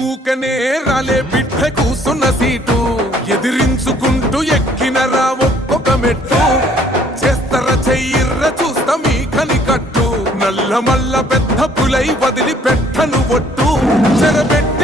కూకనే రాలే బిడ్డ కూసున్న సీటు ఎదిరించుకుంటూ ఎక్కినరా ఒక్కొక్క మెట్టు చేస్తర చెయ్యిర్ర చూస్తా మీ కనికట్టు నల్ల మల్ల పెద్ద పులై వదిలి పెట్టను ఒట్టు చెరబెట్టు